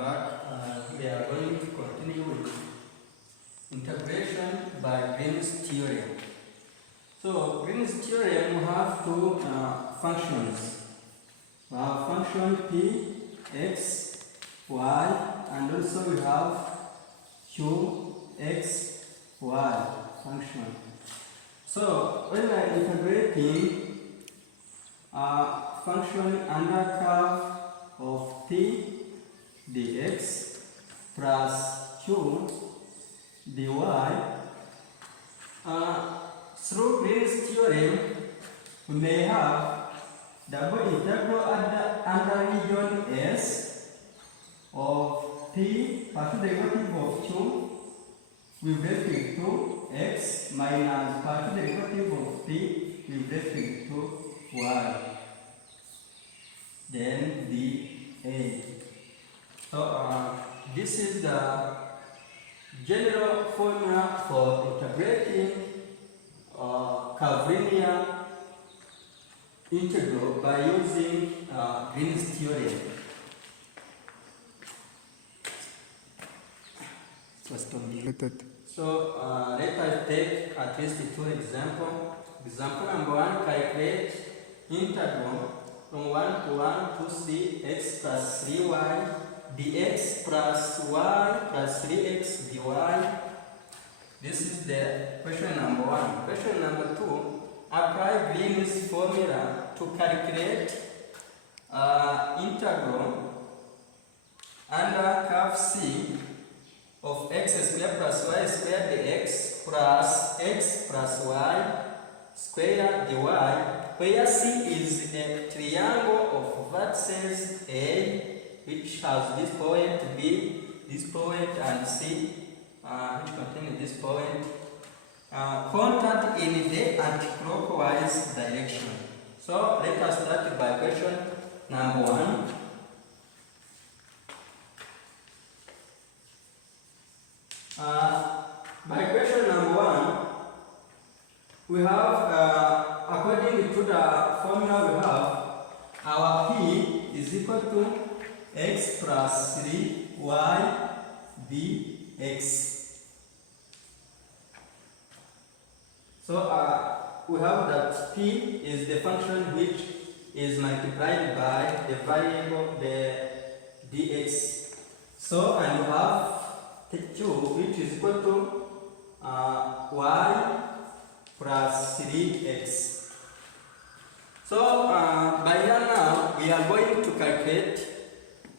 back. We are going to continue with integration by Green's theorem. So Green's theorem, we have two functions. We have function p, x, y, and also we have q, x, y function. So when we are integrating a function under curve of t dx plus q dy, through Green's theorem, we may have double integral under region S of p partial derivative of q with respect to x minus partial derivative of p with respect to y. Then dA. So this is the general formula for integrating curvilinear integral by using Green's theorem. So let us take at least two examples. Example number one, calculate integral from 1 to 1 to see x plus 3y dx plus y plus 3x dy. This is the question number one. Question number two, apply Green's formula to calculate integral under curve C of x squared plus y squared dx plus x plus y squared dy, where C is a triangle of vertices A, which has this point B, this point, and C, which contains this point, contact in the anti-clockwise direction. So let us start by question number one. By question number one, we have, according to the formula we have, our p is equal to x plus 3y dx. So we have that p is the function which is multiplied by the variable the dx. So and we have q which is equal to y plus 3x. So by here now we are going to calculate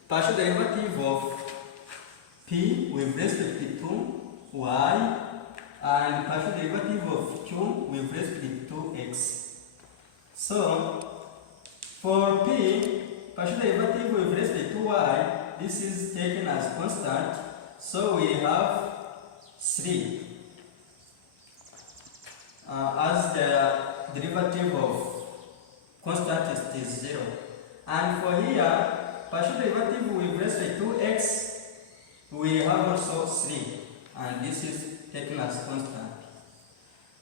partial derivative of p with respect to y and partial derivative of q with respect to x. So for p, partial derivative with respect to y, this is taken as constant. So we have 3 as the derivative of constant is 0. And for here, partial derivative with respect to x, we have also 3. And this is taken as constant.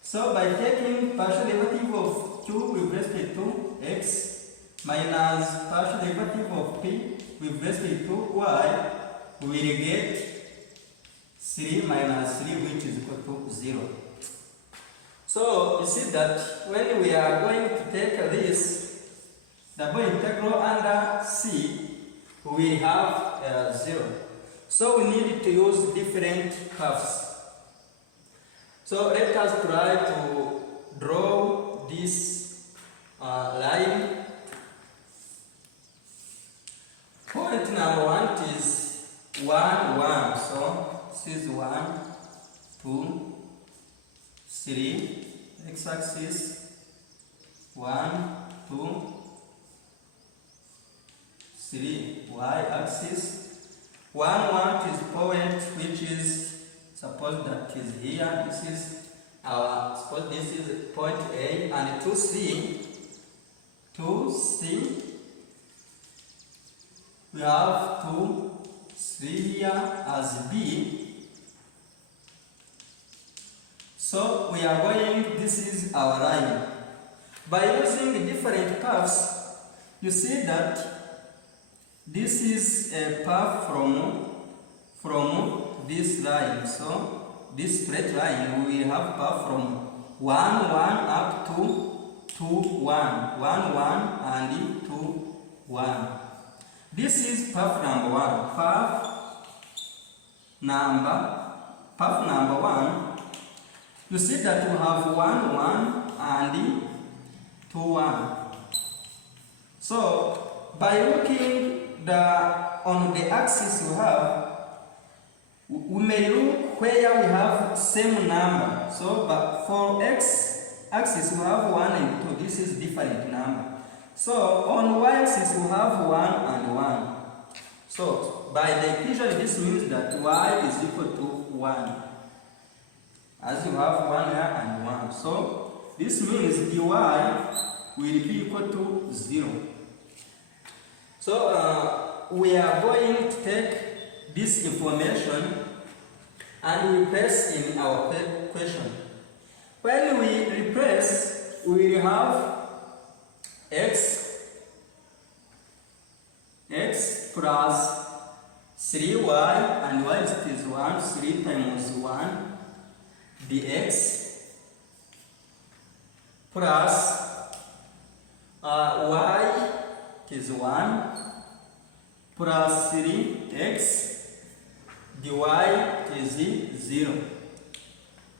So by taking partial derivative of q with respect to x minus partial derivative of p with respect to y, we will get 3 minus 3, which is equal to 0. So you see that when we are going to take this double integral under C, we have 0. So we need to use different curves. So let us try to draw this line. Point number 1 is 1, 1. So this is 1, 2, 3, x-axis 1, 2, 3, y-axis 1, 1 is point which is suppose that is here. This is our suppose this is point A, and 2, 3, we have 2, 3 here as B. So we are going, this is our line. By using different curves, you see that this is a path from this line. So this straight line, we will have path from 1, 1 up to 2, 1, 1, 1 and 2, 1. This is path number 1. Path number 1, you see that we have 1, 1 and 2, 1. So by looking on the axis we have, we may look where we have same number. So but for x axis we have 1 and 2. This is different number. So on y axis we have 1 and 1. So by the equation, this means that y is equal to 1. As you have 1 here and 1. So this means dy will be equal to 0. So we are going to take this information and replace in our question. When we replace, we will have x plus 3y, and y is 1, 3 times 1 dx plus y is 1 plus 3x dy is 0.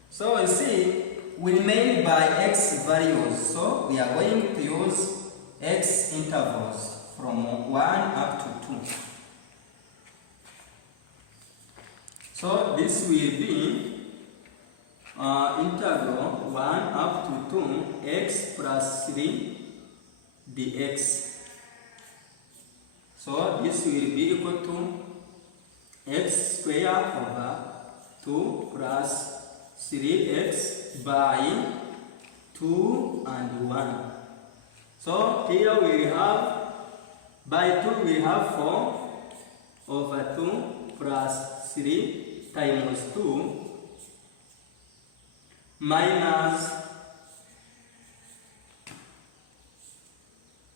So you see, we remain by x values. So we are going to use x intervals from 1 up to 2. So this will be integral 1 up to 2 x plus 3 dx. So this will be equal to x squared over 2 plus 3x by 2 and 1. So here we have, by 2 we have 4 over 2 plus 3 times 2 minus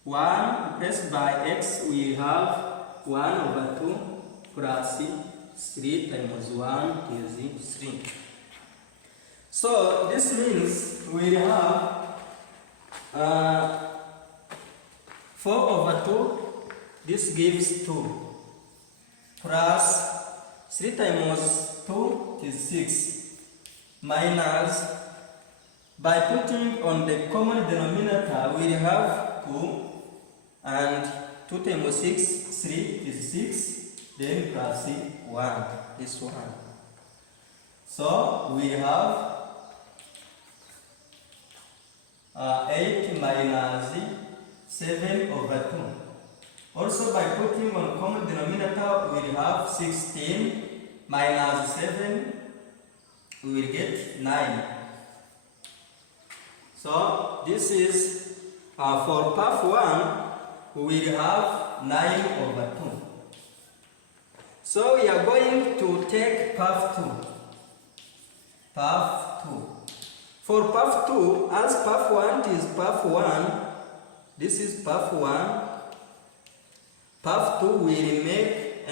1 pressed by x, we have 1 over 2 plus 3 times 1 is 3. So this means we have 4 over 2, this gives 2, plus 3 times 2 is 6, minus, by putting on the common denominator, we have 2, and 2 times 6, 3 is 6, then plus 1, this one. So we have 8 minus 7 over 2. Also by putting on common denominator, we will have 16 minus 7, we will get 9. So this is for path 1, we will have 9 over 2. So we are going to take path 2. Path 2. For path 2, as path 1 is path 1, this is path 1. Path 2 will make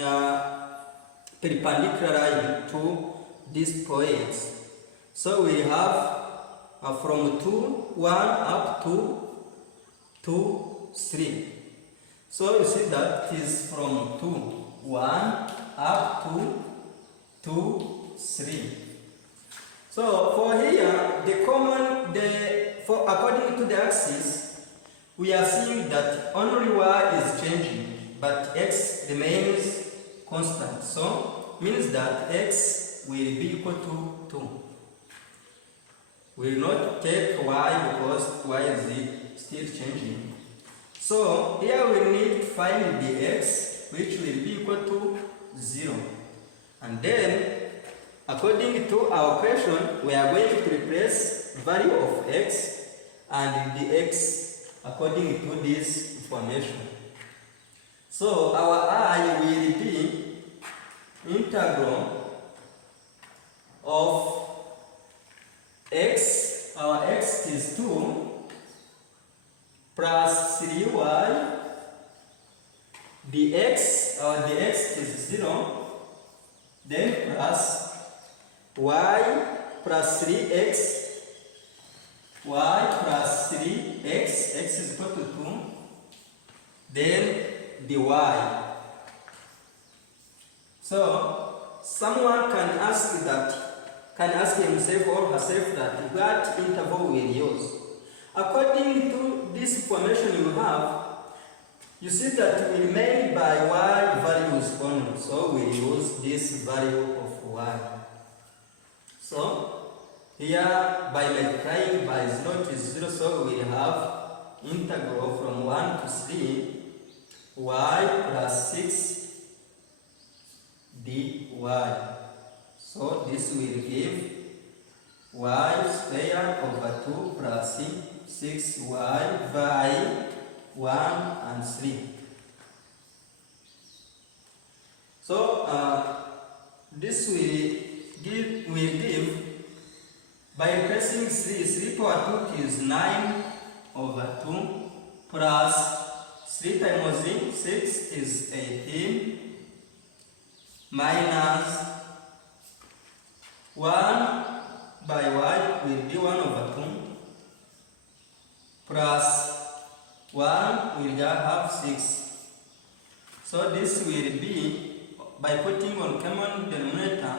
perpendicular line to these points. So we have from 2, 1 up to 2, 3. So you see that is from 2, 1 up to 2, 3. So for here, according to the axis, we are seeing that only y is changing, but x remains constant. So means that x will be equal to 2. We will not take y because y is still changing. So here we need to find the x, which will be equal to 0. And then, according to our question, we are going to replace value of x and the x according to this information. So our I will be integral of x, our x is 2, plus 3y dx is 0, then plus y plus 3x, y plus 3x, x is equal to 2, then dy. So someone can ask himself or herself that what interval will use. According to this formation you have, you see that we made by y values only, so we use this value of y. So here by multiplying by 0 to 0, so we have integral from 1 to 3 y plus 6 dy. So this will give y squared over 2 plus 6y by 1 and 3. So this will give by replacing 3 power 2 is 9 over 2 plus 3 times 6 is 18 minus 1 by y will be 1 over 2 plus 1 will have 6. So this will be, by putting on common denominator,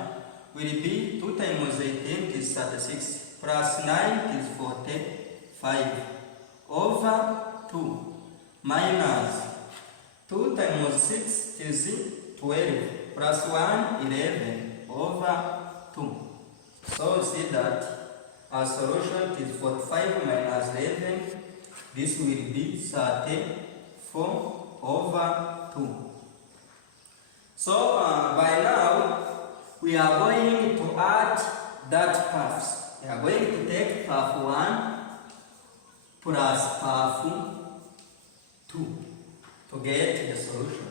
will be 2 times 18 is 36 plus 9 is 45 over 2 minus 2 times 6 is 12 plus 1 11 over 2. So you see that our solution is 45 minus 11. This will be 34 over 2. So by now we are going to add that paths. We are going to take path 1 plus path 2 to get the solution.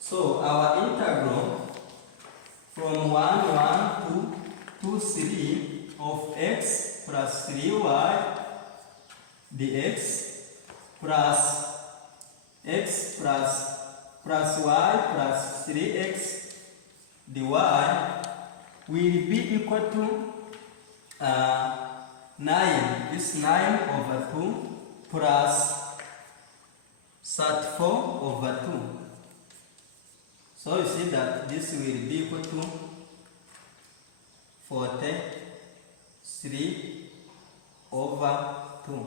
So our integral from 1 to 3 of x plus 3y dx plus x plus y plus 3x dy will be equal to 9. This 9 over 2 plus 34 over 2. So you see that this will be equal to 43 over 2.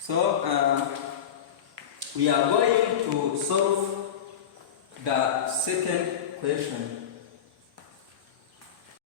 So we are going to solve the second question.